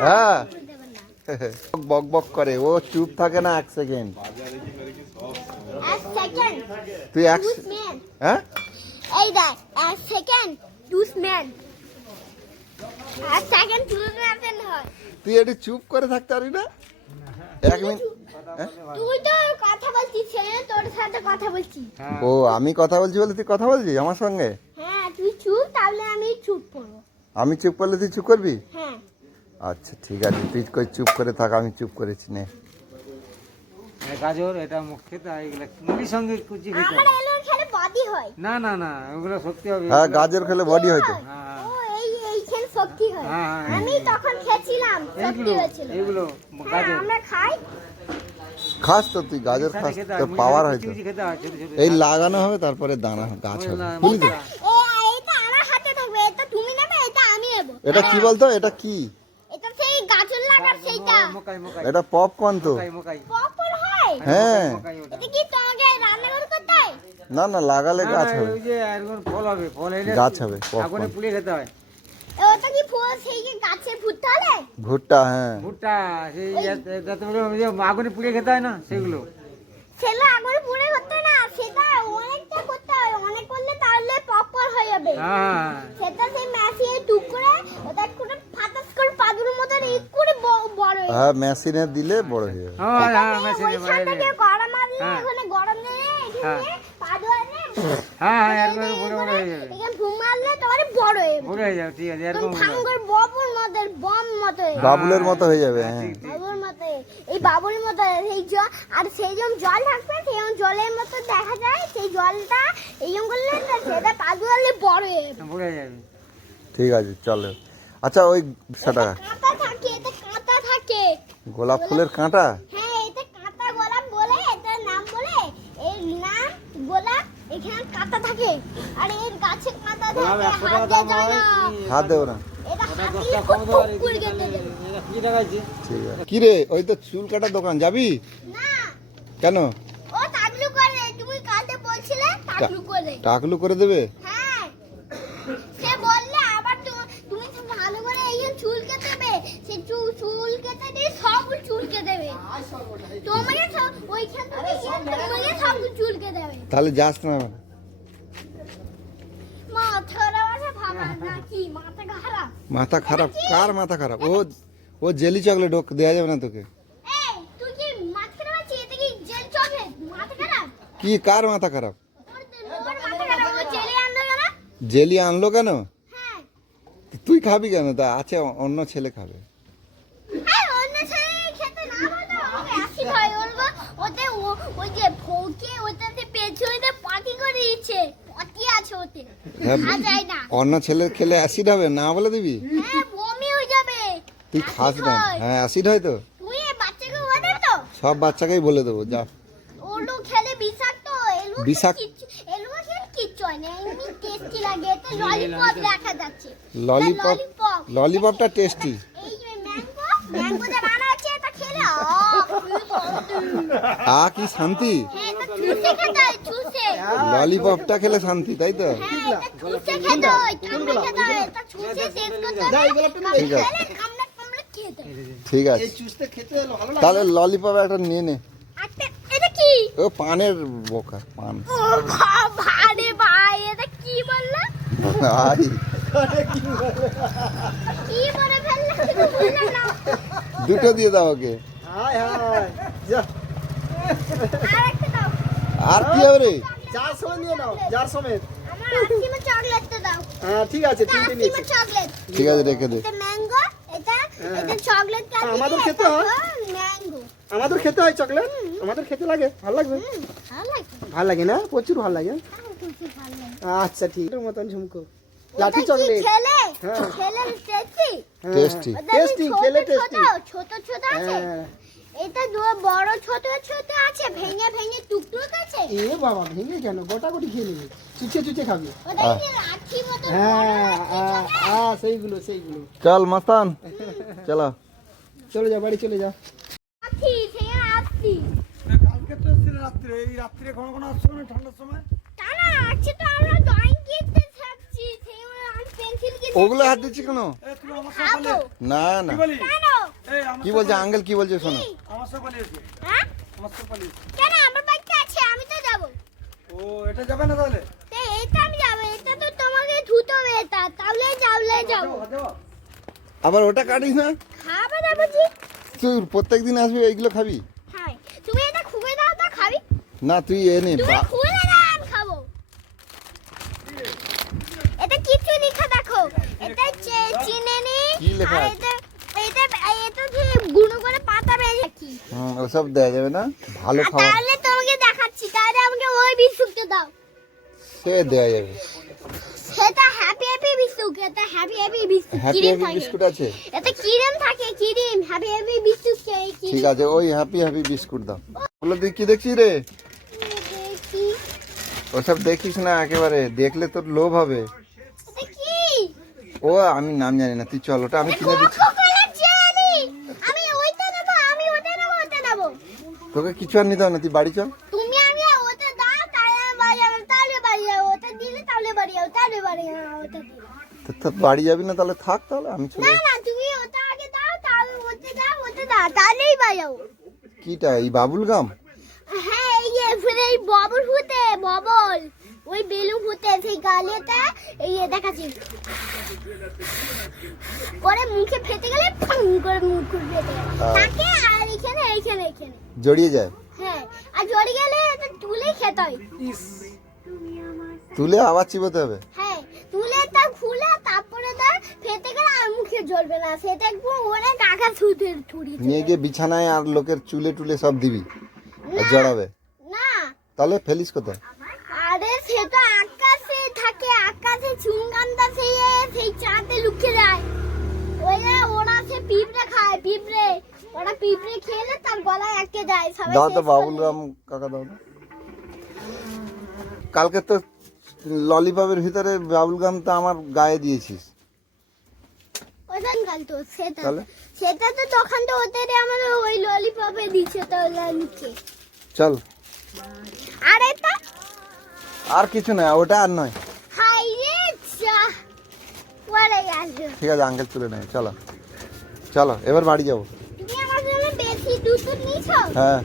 হ্যাঁ। বক বক করে ও চুপ থাকে না এক সেকেন্ড তুই এক হ্যাঁ? এই দেখ এক সেকেন্ড টুস ম্যান এক সেকেন্ড টুস ম্যান হয়। তুই একটু চুপ করে থাকতে পারবি না? এক মিনিট? তুই তো কথা বলছিস তোর সাথে কথা বলছি। ও আমি কথা বলছি বলে তুই কথা বলছিস আমার সঙ্গে? হ্যাঁ তুই চুপ তাহলে আমি চুপ করব। আমি চুপ করলে তুই চুপ করবি? হ্যাঁ। আচ্ছা ঠিক আছে তুই কই চুপ করে থাক আমি চুপ করেছি নে। গাজর এটা মুখ খেতে হয় এগুলো মুড়ির সঙ্গে কুচি খেতে আমার হয়। এলো খেলে বডি হয়। না না না ওগুলো সত্যি হবে। হ্যাঁ গাজর খেলে বডি হয়তো। তো ও এই এইখানে শক্তি হয়। হ্যাঁ, হ্যাঁ। আমি তখন খেয়েছিলাম শক্তি হয়েছিল। এইগুলো হ্যাঁ গাজর। আমরা খাই। খাস তো তুই গাজর খাস তো পাওয়ার সাথে হয়তো। কুচি খেতে হয় ছোট এই লাগানো হবে তারপরে দানা গাছ হবে বুঝলি তো? এটা আমার হাতে থাকবে এটা তুমি নেবে এটা আমি নেব। এটা কি বলতো? এটা কি এটা সেই গাজর লাগার সেইটা মোকাই মোকাই এটা পপকর্ন তো। মোকাই মোকাই। হ্যাঁ? হয় না না লাগালে গাছ হবে। ওই যে এরকম ফল হবে ফল এলে গাছ হবে। আগুনে পুড়িয়ে খেতে হয়। ওটা কি ফুল সেই ফুটতে হলে? ভুট্টা হ্যাঁ। ভুট্টা সেই যাতে বলে ওই যে আগুনে পুড়িয়ে খেতে হয় না সেগুলো। সেটা আগুন পুড়ে করতে না সেটা অনেকটা করতে হয়। অনেক করলে তাহলে পপকর্ন হয়ে যাবে। হ্যাঁ। সেটা সেই ম্যাশিয়ে টুক করে ওটা করে ফাটাস করে পাদুর মতো এই করে ব- বড় হয়ে মেশিনে দিলে বড় হয়ে যাবে। হ্যাঁ হ্যাঁ গরম হ্যাঁ। এখানে গরম হ্যাঁ। হ্যাঁ হ্যাঁ এরকম বড় বড় হয়ে যাবে। এখানে ঘুম মারলে তোমার বড় হয়ে যাবে। বড় হয়ে যাবে ঠিক আছে এরকম ভাঙ্গর ববুর মতো বম মতো হয়ে বাবুলের মতো হয়ে যাবে হ্যাঁ। বাবুর মতো এই বাবুর মতো সেই জল আর সেই যখন জল থাকবে সেই জলের মতো দেখা যায় সেই জলটা এই এইরকম করলে সেটা পাদু হলে বড় হয়ে যাবে। বড় হয়ে যাবে। ঠিক আছে চলো। আচ্ছা ওই সেটা কাঁটা থাকে এতে কাঁটা থাকে গোলাপ ফুলের কাঁটা? হ্যাঁ এতে কাঁটা গোলাপ বলে এটার নাম বলে এর নাম গোলাপ এখানে কাঁটা থাকে। আর এর গাছে কাঁটা থাকে একশো টাকা দাম যায় না। হাত কি রে ওই তো চুল কাটার দোকান যাবি? কেন? ও তাগলু করে তুমি কালকে বলছিলে তাগলু করে। টাকলু করে দেবে হ্যাঁ সে বললে আবার তু- তুমি তো ভালো করে এই চুল কেটে দেবে সে চুল চুল কেটে দিয়ে সব চুল কেটে দেবে তোমাকে সব- ওইখান থেকে গিয়ে তোমাকে সব চুল কেটে দেবে তাহলে যাস না। মাথা খারাপ। কার মাথা খারাপ? ও ও জেলি চকলেট ও দেওয়া যাবে না তোকে। কি কার মাথা খারাপ? জেলে আনলো কেন? হ্যাঁ। তুই খাবি কেন? তা আছে অন্য ছেলে খাবে ছেলে খেতে না বলতো ওকে অ্যাসিড হয় ওর বা- ওতে ও- ওই যে ভোগে ওটাতে পেছনে পাটি করে দিচ্ছে পটি আছে ওতে হ্যাঁ, অন্য ছেলের খেলে অ্যাসিড হবে না বলে দিবি? হ্যাঁ বমি হয়ে যাবে। তুই খাস না। হ্যাঁ অ্যাসিড হয় তো। তুই এই বাচ্চাকে বলে তো। সব বাচ্চাকেই বলে দেবো যা। ওলু খেলে বিষাক্ত এলু বিষাক্ত? এলু খেলে কিচ্ছু হয় না এমনি টেস্টি লাগে। এতে ললিপপ ললিপপটা টেস্টি। আ কি শান্তি। ললিপপটা খেলে শান্তি তাই তো? হ্যাঁ ঠিক আছে। ঠিক আছে। তাহলে ললিপপ একটা নিয়ে নে। আচ্ছা এটা কি? ও পানের বোকা পান। ও ভারে ভাই এটা কি বললা? আই কি বলে ফেললা? কিছু বুঝলাম না। দুটো দিয়ে দাও ওকে। হায় হায় আর কি হবে রে? যার সময় নিয়ে নাও যার সময় হ্যাঁ ঠিক আছে তিনটে নিয়েছি। ঠিক আছে রেখে দে। এটা ম্যাঙ্গো এটা এটা চকলেট কাটি আমাদের খেতে হয়? ম্যাঙ্গো। আমাদের খেতে হয় চকলেট? আমাদের খেতে লাগে ভালো লাগবে? ভালো লাগে। ভালো লাগে না? প্রচুর ভালো লাগে। ভালো লাগে। আচ্ছা ঠিক। মতন ঝুমকো। লাঠি চকলেট। হ্যাঁ। ছেলে টেস্টি? টেস্টি। খেলে টেস্টি। ছোট ছোট আছে? হ্যাঁ। এটা দু বড় ছোট ছোট আছে ভেঙে ভেঙে টুকটুক আছে এ বাবা ভেঙে কেন? গোটা গোটি খেয়ে নেবে। চুচে চুচে খাবি। ওটা কি লাঠি মতো হ্যাঁ হ্যাঁ, হ্যাঁ সেইগুলো সেইগুলো। চল মস্তান। চলো। চলে যা বাড়ি চলে যা। কালকে তো এসেছিল রাত্রে। এই রাত্রে কোনো কোনো আসছো না ঠান্ডার সময়? তা না আছে তো আমরা ড্রয়িং করতে থাকছি। সেই আমি পেন্সিল কি ওগুলো হাত দিচ্ছি কেন? না না। কি বলছে আঙ্কেল কি বলছে শোনো? আমার পালিয়েছে। হ্যাঁ? আমার পালিয়েছে। কেন? আমার বাচ্চা আছে আমি তো যাব। ও এটা যাবে না তাহলে? তো এইটা আমি যাব এটা তো তোমাকে ধুতে হবে এটা তাহলে যাবলে যাব। আবার ওটা কাটিস না? খাবে না বুঝি? তুই প্রত্যেক দিন আসবি এইগুলো খাবি? হ্যাঁ তুমি এটা খুলে দাও তো খাবি। না তুই এ নে তুমি খুলে দাও আমি খাব। এটা কিছু লেখা দেখো। এটা চে- চিনে নি কি লেখা আর আছে? এটা এটা এটা যে গুঁড়ো করে পাতা বেরিয়ে কি হুম, ওসব দেওয়া যাবে না। ভালো খাবার। তাহলে তোমাকে দেখাচ্ছি তাহলে আমাকে ওই বিস্কুটটা দাও। সে দেওয়া যাবে। সেটা হ্যাপি হ্যাপি বিস্কুট এটা happy happy biscuit happy happy biscuit আছে? এতে ক্রিম থাকে ক্রিম হ্যাপি হ্যাপি বিস্কুট চাই ঠিক আছে ওই হ্যাপি হ্যাপি বিস্কুট দাও। ওগুলো তুই কি দেখছিস রে। দেখি। ওসব দেখিস না একেবারে দেখলে তোর লোভ হবে। ও আমি নাম জানি না তুই চল ওটা আমি কিনে দিচ্ছি কোকোকোলা জেলি আমি ওইটা নেব আমি ওটা নেব ওটা নেব তোকে কিছু আর নিতে হবে না তুই বাড়ি চল। তুমি আমি ওটা দাও তাহলে আমি বাড়ি যাব তাহলে বাড়ি যাব ওটা দিলে তাহলে বাড়ি যাব তাহলে বাড়ি যাব ওটা দিলে। তো বাড়ি যাবি না তাহলে থাক তাহলে আমি চলে না না তুমি ওটা আগে দাও তাহলে ওটা দাও ওটা দাও তাহলেই বাড়ি যাব। কিটা এই বাবুল গাম হ্যাঁ এই যে এই ববল ফুটে ববল ওই বেলুন ফুটে সেই গালেটা এই দেখাচ্ছি। পরে মুখে ফেটে গেলে ফাং করে মুখ ফেটে গেলে এখানে এইখানে এইখানে জড়িয়ে যায়? হ্যাঁ আর জড়ে গেলে এটা তুলে খেতে হয়। তুলে আবার চিবোতে হবে? হ্যাঁ তুলে তা খুলে তারপরে তা ফেটে গেলে আর মুখে জ্বলবে না। সেটা একটু অনেক আঘাত ছুটে ছুরি নিয়ে গিয়ে বিছানায় আর লোকের চুলে টুলে সব দিবি? আর জড়াবে? না। তাহলে ফেলিস কোথায়? আরে সে তো আকাশে থাকে আকাশে চুনগানটা সেই সেই চাঁদে লুকিয়ে যায়। ওই ওরা সে পিঁপড়ে খায় পিঁপড়ে। ওরা পিঁপড়ে খেলে তার গলায় আটকে যায় সবাই দাও তো বাবুল করে। গাম কাকা দাও কালকে তো ললিপপের ভিতরে বাবুল গাম তো আমার গায়ে দিয়েছিস। ওখান কাল তো? সেটা সেটা তো তখন তো ওদের আমার ওই ললিপপে দিচ্ছে তো লুকিয়ে চল। আর এটা? আর কিছু না ওটা আর নয়। হাই রে চা পড়ে ঠিক আছে আঙ্কেল তুলে নেয়। চলো। চলো এবার বাড়ি যাব। হ্যাঁ।